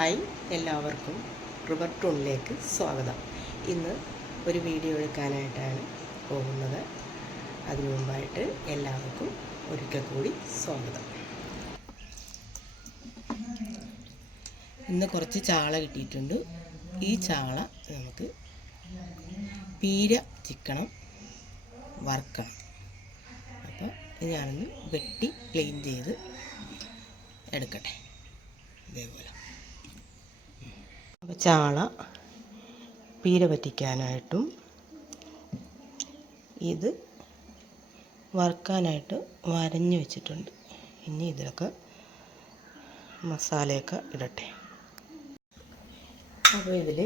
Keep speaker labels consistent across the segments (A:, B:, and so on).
A: Hi എല്ലാവർക്കും river ടൂണിലേക്ക് സ്വാഗതം. ഇന്ന് ഒരു വീഡിയോ എടുക്കാനായിട്ടാണ് പോകുന്നത്. അതിനു മുമ്പായിട്ട് എല്ലാവർക്കും ഒരിക്കൽ കൂടി സ്വാഗതം. ഇന്ന് കുറച്ച് ചാള കിട്ടിയിട്ടുണ്ട്. ഈ ചാള നമുക്ക് പീര ചിക്കണം വറുക്കണം അപ്പോൾ ഞാനൊന്ന് വെട്ടി ക്ലീൻ ചെയ്ത് എടുക്കട്ടെ. ഇതേപോലെ. ചാള പീര പറ്റിക്കാനായിട്ടും ഇത് വറുക്കാനായിട്ട് വരഞ്ഞ് വെച്ചിട്ടുണ്ട്. ഇനി ഇതിലൊക്കെ മസാലയൊക്കെ ഇടട്ടെ. അപ്പോൾ ഇതിൽ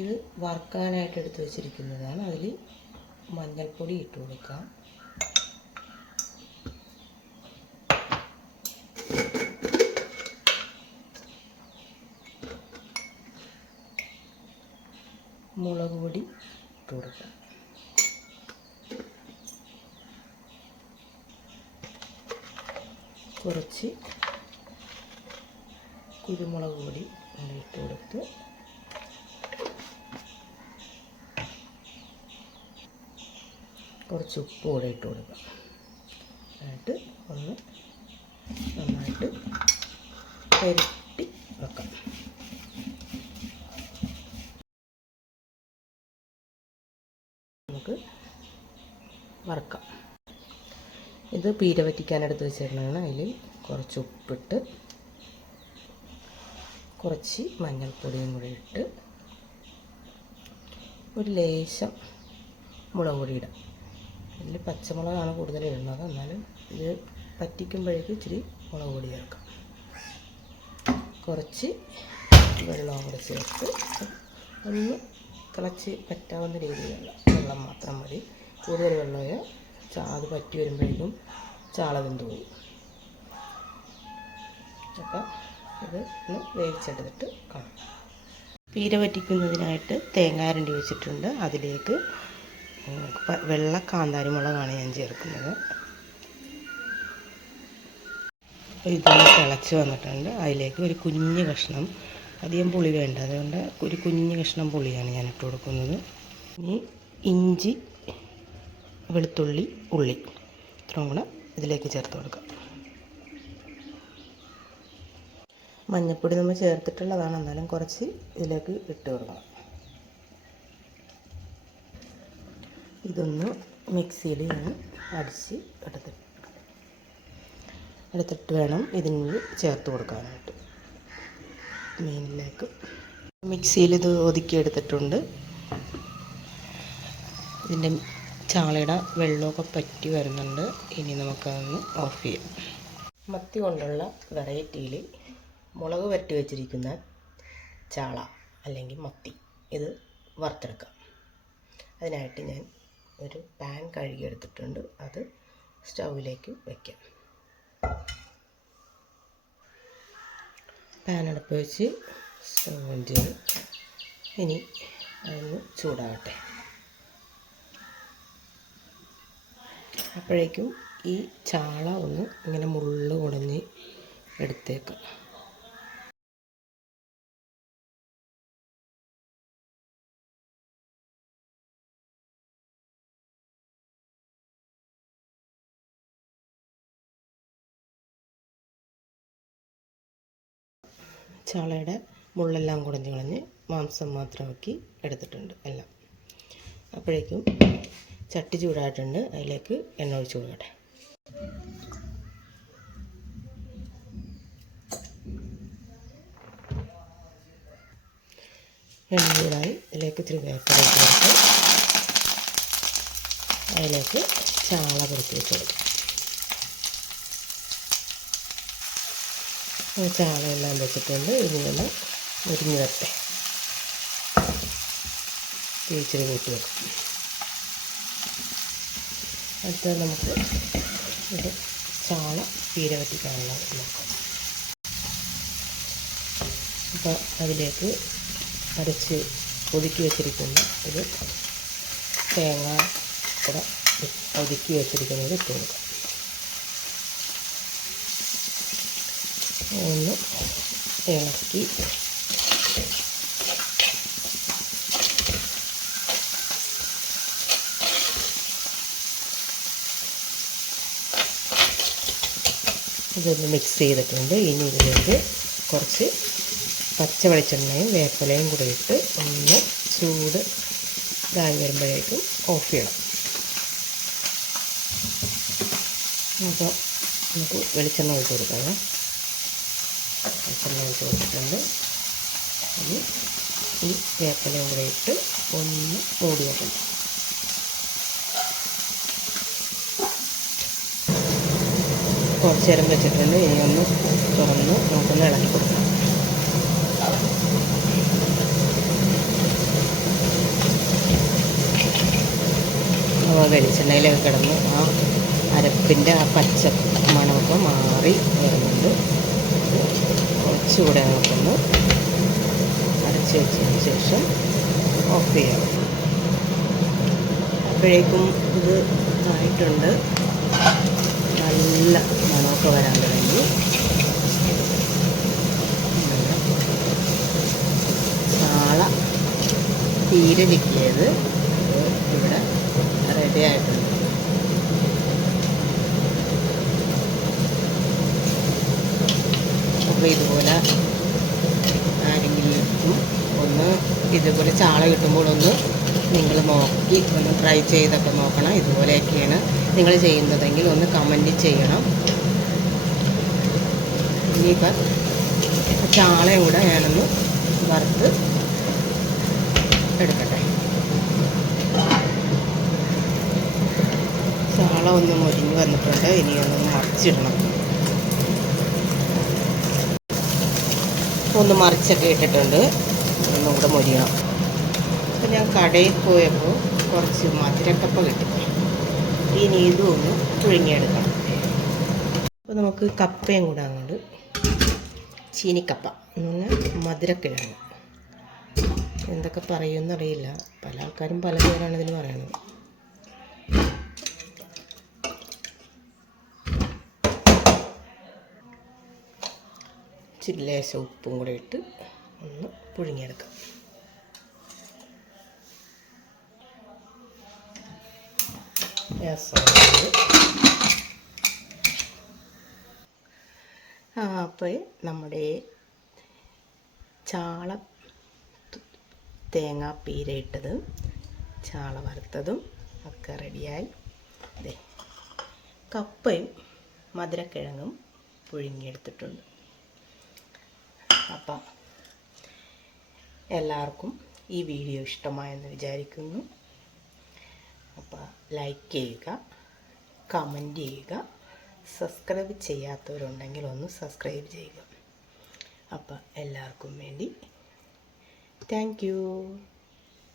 A: ഇത് വറുക്കാനായിട്ട് എടുത്ത് വെച്ചിരിക്കുന്നതാണ്. അതിൽ മഞ്ഞൾപ്പൊടി ഇട്ട് കൊടുക്കാം. മുളക് പൊടി ഇട്ട് കൊടുക്കാം. കുറച്ച് കുരുമുളക് പൊടി ഇട്ട് കൊടുത്ത് കുറച്ച് ഉപ്പ് കൂടെ ഇട്ട് കൊടുക്കാം. എന്നിട്ട് ഒന്ന് നന്നായിട്ട് പെരട്ടി വെക്കാം നമുക്ക് വറുക്കാം. ഇത് പീര വറ്റിക്കാൻ എടുത്ത് വെച്ചിരുന്നതാണ്. അതിൽ കുറച്ച് ഉപ്പിട്ട് കുറച്ച് മഞ്ഞൾപ്പൊടിയും കൂടി ഇട്ട് ഒരു ലേശം മുളക് പൊടി ഇടാം. ഇതിൽ പച്ചമുളകാണ് കൂടുതൽ ഇടുന്നത്. എന്നാലും ഇത് പറ്റിക്കുമ്പോഴേക്ക് ഇച്ചിരി മുളക് പൊടി ചേർക്കാം. കുറച്ച് വെള്ളവും കൂടെ ചേർത്ത് ഒന്ന് തിളച്ച് പറ്റാവുന്ന രീതിയിലുള്ള വെള്ളം മാത്രം മതി. കൂടുതൽ വെള്ളമായ ചാ അത് പറ്റി വരുമ്പോഴേക്കും ചാള വെന്ത് പോകും അപ്പം ഇത് ഒന്ന് വേവിച്ചെടുത്തിട്ട് കാണാം. പീര വറ്റിക്കുന്നതിനായിട്ട് തേങ്ങാരണ്ടി വെച്ചിട്ടുണ്ട്. അതിലേക്ക് വെള്ള കാന്താരി മുളകാണ് ഞാൻ ചേർക്കുന്നത്. ഇതൊന്ന് തിളച്ച് വന്നിട്ടുണ്ട്. അതിലേക്ക് ഒരു കുഞ്ഞ് കഷ്ണം അധികം പുളി വേണ്ട. അതുകൊണ്ട് ഒരു കുഞ്ഞ് കഷ്ണം പുളിയാണ് ഞാൻ ഇട്ട് കൊടുക്കുന്നത്. ഇനി ഇഞ്ചി വെളുത്തുള്ളി ഉള്ളി. ഇത്രയും കൂടെ ഇതിലേക്ക് ചേർത്ത് കൊടുക്കുക. മഞ്ഞൾപ്പൊടി നമ്മൾ ചേർത്തിട്ടുള്ളതാണ്. എന്നാലും കുറച്ച് ഇതിലേക്ക് ഇട്ട് കൊടുക്കണം. ഇതൊന്ന് മിക്സിയിൽ ഞാൻ അടിച്ച് എടുത്തിട്ട് എടുത്തിട്ട് വേണം ഇതിന് ചേർത്ത് കൊടുക്കാനായിട്ട്. മീനിലേക്ക് മിക്സിയിൽ ഇത് ഒതുക്കി എടുത്തിട്ടുണ്ട്. ഇതിന്റെ ചാളയുടെ വെള്ളമൊക്കെ പറ്റി വരുന്നുണ്ട്. ഇനി നമുക്കതൊന്ന് ഓഫ് ചെയ്യാം. മത്തി കൊണ്ടുള്ള വെറൈറ്റിയിൽ മുളക് വരട്ടി വെച്ചിരിക്കുന്ന ചാള അല്ലെങ്കിൽ മത്തി ഇത് വറുത്തെടുക്കാം. അതിനായിട്ട് ഞാൻ ഒരു പാൻ കഴുകിയെടുത്തിട്ടുണ്ട്. അത് സ്റ്റൗവിലേക്ക് വയ്ക്കാം പാൻ അടുപ്പ് വെച്ച് ഇനി അതൊന്ന് ചൂടാകട്ടെ അപ്പോഴേക്കും ഈ ചാള ഒന്ന് ഇങ്ങനെ മുള്ള് കുടഞ്ഞ് എടുത്തേക്കാം. ചാളയുടെ മുള്ളെല്ലാം കുടഞ്ഞ് കളഞ്ഞ് മാംസം മാത്രമാക്കി എടുത്തിട്ടുണ്ട് എല്ലാം. അപ്പോഴേക്കും ചട്ടി ചൂടായിട്ടുണ്ട്. അതിലേക്ക് എണ്ണ ഒഴിച്ച് കൊടുക്കട്ടെ. എണ്ണ ചൂടായി അതിലേക്ക് ഇത്തിരി വേപ്പർ ഇട്ട് കൊടുത്ത് അതിലേക്ക് ചാള പൊറുക്കി വെച്ച് കൊടുക്കും. ചാളയെല്ലാം വെച്ചിട്ടുണ്ട്. ഇനി നമ്മൾ മുരിഞ്ഞ് വരട്ടെ. തിരിച്ചിരി കൂട്ടി വെക്കും. അടുത്തത് നമുക്ക് ഇത് ചാള പീര വറ്റിക്കാനുള്ള നോക്കാം. അപ്പോൾ അതിലേക്ക് അരച്ച് ഒതുക്കി വെച്ചിരിക്കുന്ന ഒരു തേങ്ങ കൂടെ ഒതുക്കി വെച്ചിരിക്കുന്നത് ഇട്ട് കൊടുക്കാം. ഒന്ന് ഇളക്കി ഇതൊന്ന് മിക്സ് ചെയ്തിട്ടുണ്ട്. ഇനി ഇതിലേക്ക് കുറച്ച് പച്ച വെളിച്ചെണ്ണയും വേപ്പിലയും കൂടെ ഇട്ട് ഒന്ന് ചൂട് ഇതായി വരുമ്പോഴേക്കും ഓഫ് ചെയ്യണം. അപ്പോൾ നമുക്ക് വെളിച്ചെണ്ണ ഒഴിച്ച് കൊടുക്കാം. വെളിച്ചെണ്ണ ഒഴിച്ച് കൊടുത്തിട്ടുണ്ട്. ഇനി ഈ വേപ്പിലയും കൂടെ ഇട്ട് ഒന്ന് മൂടി വെക്കണം. കുറച്ച് നേരം വെച്ചിട്ടുണ്ട്. ഇനി ഒന്ന് തുറന്ന് നമുക്കൊന്ന് ഇളക്കി കൊടുക്കാം. വെളിച്ചെണ്ണയിലൊക്കെ കിടന്ന് ആ അരപ്പിന്റെ ആ പച്ച മണമൊക്കെ മാറി വരുന്നുണ്ട്. കുറച്ചുകൂടെ നമുക്കൊന്ന് അരച്ച് വെച്ചതിന് ശേഷം ഓഫ് ചെയ്യാം. അപ്പോഴേക്കും ഇത് ആയിട്ടുണ്ട് നല്ല മണമൊക്കെ വരാൻ തുടങ്ങി. ചാള തീരെ ചിക്കിയത് ഇവിടെ റെഡി ആയിട്ടുണ്ട്. അപ്പോൾ ഇതുപോലെ ആരെങ്കിലും ഒന്ന് ഇതുപോലെ ചാള കിട്ടുമ്പോൾ ഒന്ന് നിങ്ങൾ നോക്കി ഒന്ന് ട്രൈ ചെയ്തൊക്കെ നോക്കണം. ഇതുപോലെയൊക്കെയാണ് നിങ്ങൾ ചെയ്യുന്നതെങ്കിൽ ഒന്ന് കമന്റ് ചെയ്യണം. ഇനിയിപ്പം ചാളയും കൂടെ ഞാനൊന്ന് വറുത്ത് എടുക്കട്ടെ. ചാള ഒന്ന് മുരിഞ്ഞ് വന്നിട്ടുണ്ട്. ഇനി ഒന്ന് മറിച്ചിടണം. ഒന്ന് മറിച്ചൊക്കെ ഇട്ടിട്ടുണ്ട്. ഒന്നും കൂടെ മുരിയണം. അപ്പം ഞാൻ കടയിൽ പോയപ്പോൾ കുറച്ച് മധുരക്കപ്പ കിട്ടി. ഇനി ഇതും ഒന്ന് പുഴുങ്ങിയെടുക്കണം. അപ്പോൾ നമുക്ക് കപ്പയും കൂടെ അങ്ങോട്ട് ചീനിക്കപ്പ എന്ന് മധുരക്കിഴങ്ങ്. എന്തൊക്കെ പറയുമെന്നറിയില്ല പല ആൾക്കാരും പല പേരാണ് ഇതിന് പറയുന്നത്. ഇച്ചിരി ലേശം ഉപ്പും കൂടെ ഇട്ട് ഒന്ന് പുഴുങ്ങിയെടുക്കാം. രസമുണ്ട് അപ്പോൾ നമ്മുടെ ചാള തേങ്ങാപ്പീര ഇട്ടതും ചാള വറുത്തതും ഒക്കെ റെഡിയായി. ദേ കപ്പയും മധുരക്കിഴങ്ങും പുഴുങ്ങിയെടുത്തിട്ടുണ്ട്. അപ്പം എല്ലാവർക്കും ഈ വീഡിയോ ഇഷ്ടമായെന്ന് വിചാരിക്കുന്നു. അപ്പോൾ ലൈക്ക് ചെയ്യുക കമന്റ് ചെയ്യുക. സബ്സ്ക്രൈബ് ചെയ്യാത്തവരുണ്ടെങ്കിൽ ഒന്ന് സബ്സ്ക്രൈബ് ചെയ്യുക. അപ്പം എല്ലാവർക്കും വേണ്ടി താങ്ക്